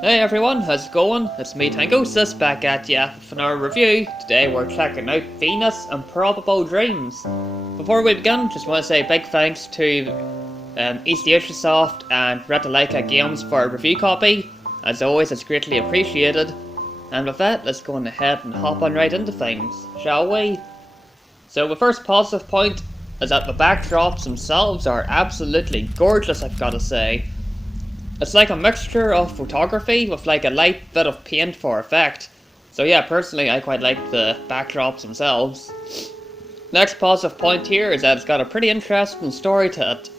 Hey everyone, how's it going? It's me Tangociss back at ya with another review. Today we're checking out Venus Improbable Dreams. Before we begin, just want to say a big thanks to Soft and Retalaika Games for a review copy. As always, it's greatly appreciated. And with that, let's go on ahead and hop on right into things, shall we? So the first positive point is that the backdrops themselves are absolutely gorgeous, I've gotta say. It's like a mixture of photography with like a light bit of paint for effect. So yeah, personally I quite like the backdrops themselves. Next positive point here is that it's got a pretty interesting story to it.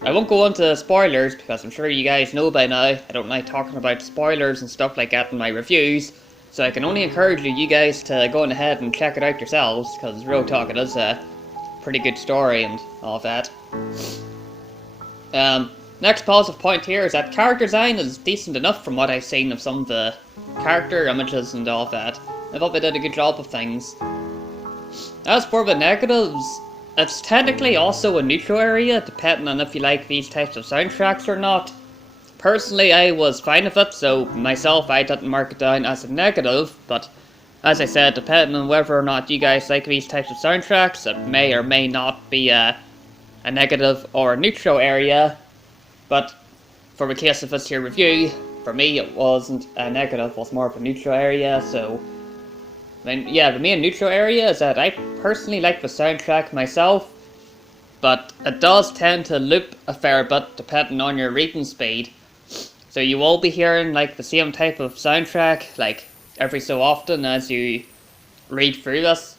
I won't go into spoilers because I'm sure you guys know by now I don't like talking about spoilers and stuff like that in my reviews. So I can only encourage you guys to go on ahead and check it out yourselves, because real talk, it is a pretty good story and all that. Next positive point here is that character design is decent enough from what I've seen of some of the character images and all that. I thought they did a good job of things. As for the negatives, it's technically also a neutral area, depending on if you like these types of soundtracks or not. Personally, I was fine with it, so myself, I didn't mark it down as a negative, but as I said, depending on whether or not you guys like these types of soundtracks, it may or may not be a negative or a neutral area. But for the case of this here review, for me it wasn't a negative, it was more of a neutral area, so... I mean, yeah, the main neutral area is that I personally like the soundtrack myself, but it does tend to loop a fair bit depending on your reading speed. So you will be hearing like the same type of soundtrack like every so often as you read through this.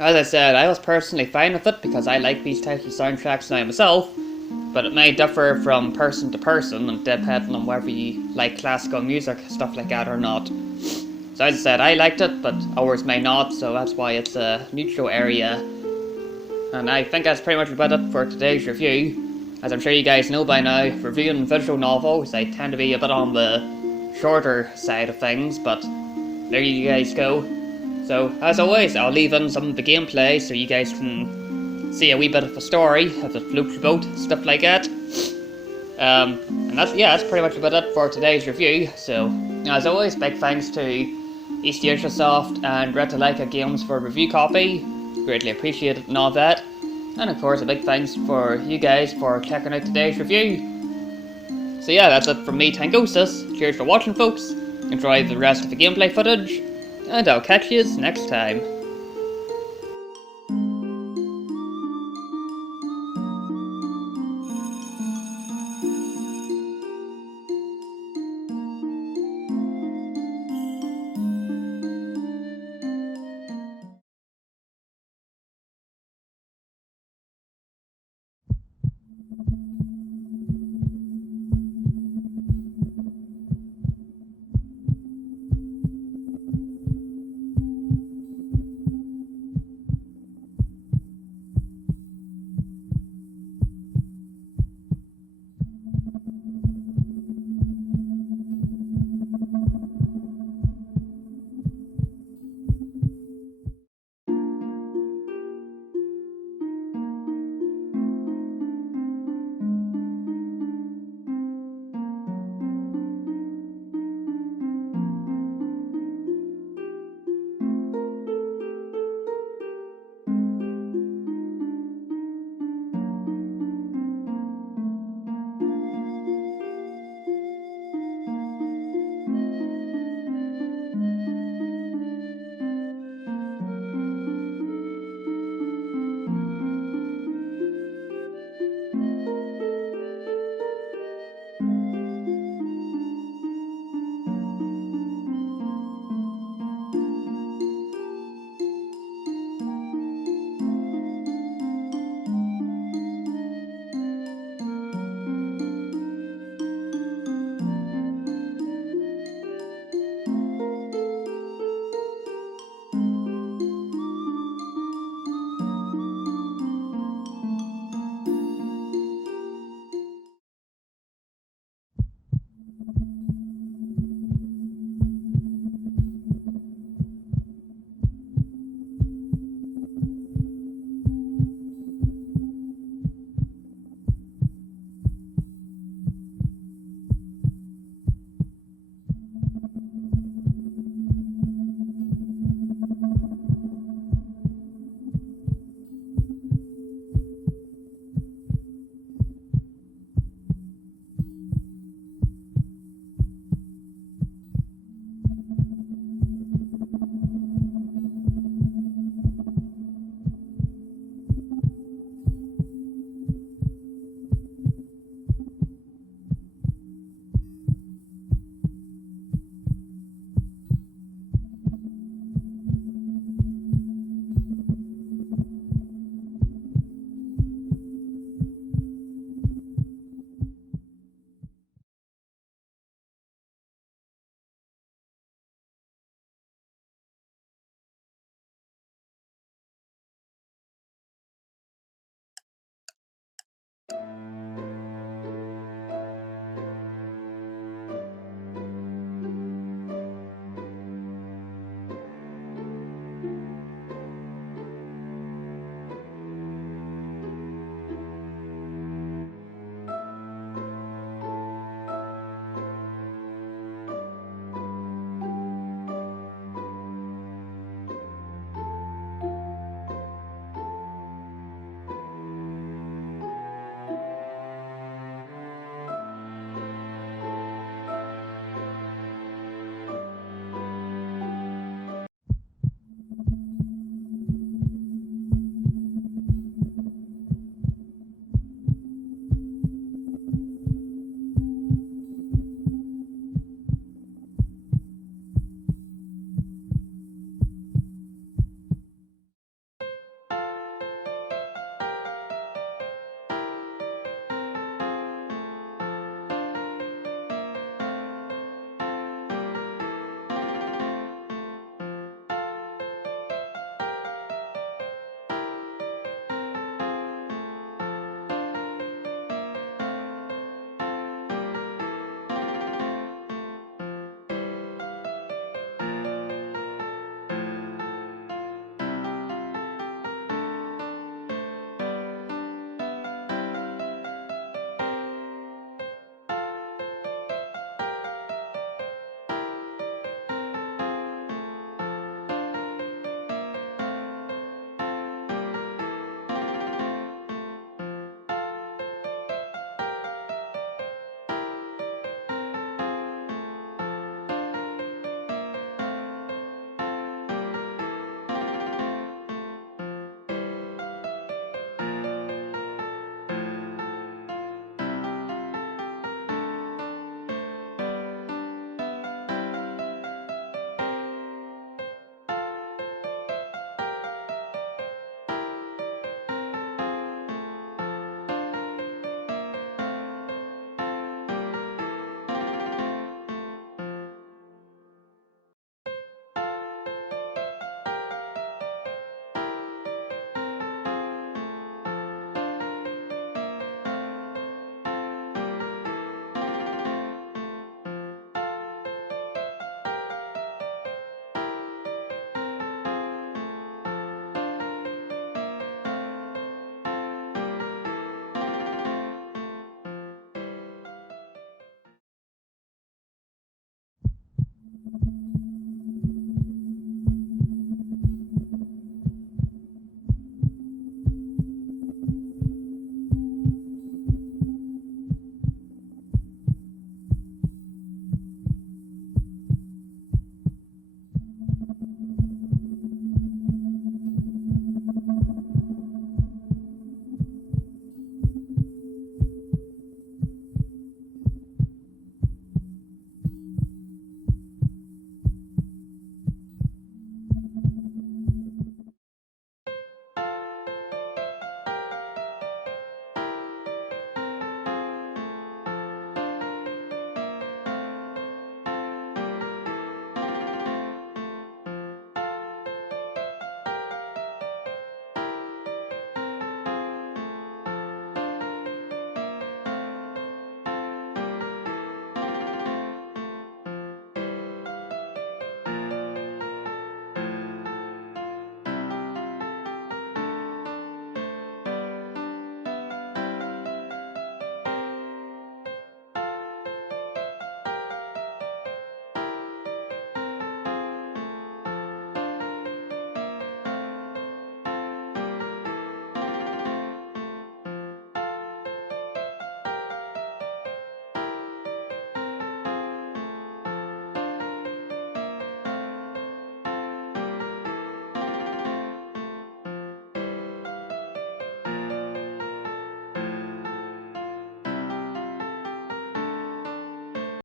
As I said, I was personally fine with it because I like these types of soundtracks now myself, but it may differ from person to person and depending on whether you like classical music, stuff like that or not. So as I said, I liked it, but others may not, so that's why it's a neutral area. And I think that's pretty much about it for today's review. As I'm sure you guys know by now, reviewing visual novels, I tend to be a bit on the shorter side of things, but there you guys go. So, as always, I'll leave in some of the gameplay so you guys can see a wee bit of the story, if it floats your boat, stuff like that. And that's pretty much about it for today's review. So, as always, big thanks to Soft and Retalaika Games for a review copy. Greatly appreciated and all that. And of course, a big thanks for you guys for checking out today's review. So yeah, that's it from me, Tangociss. Cheers for watching, folks. Enjoy the rest of the gameplay footage, and I'll catch yous next time.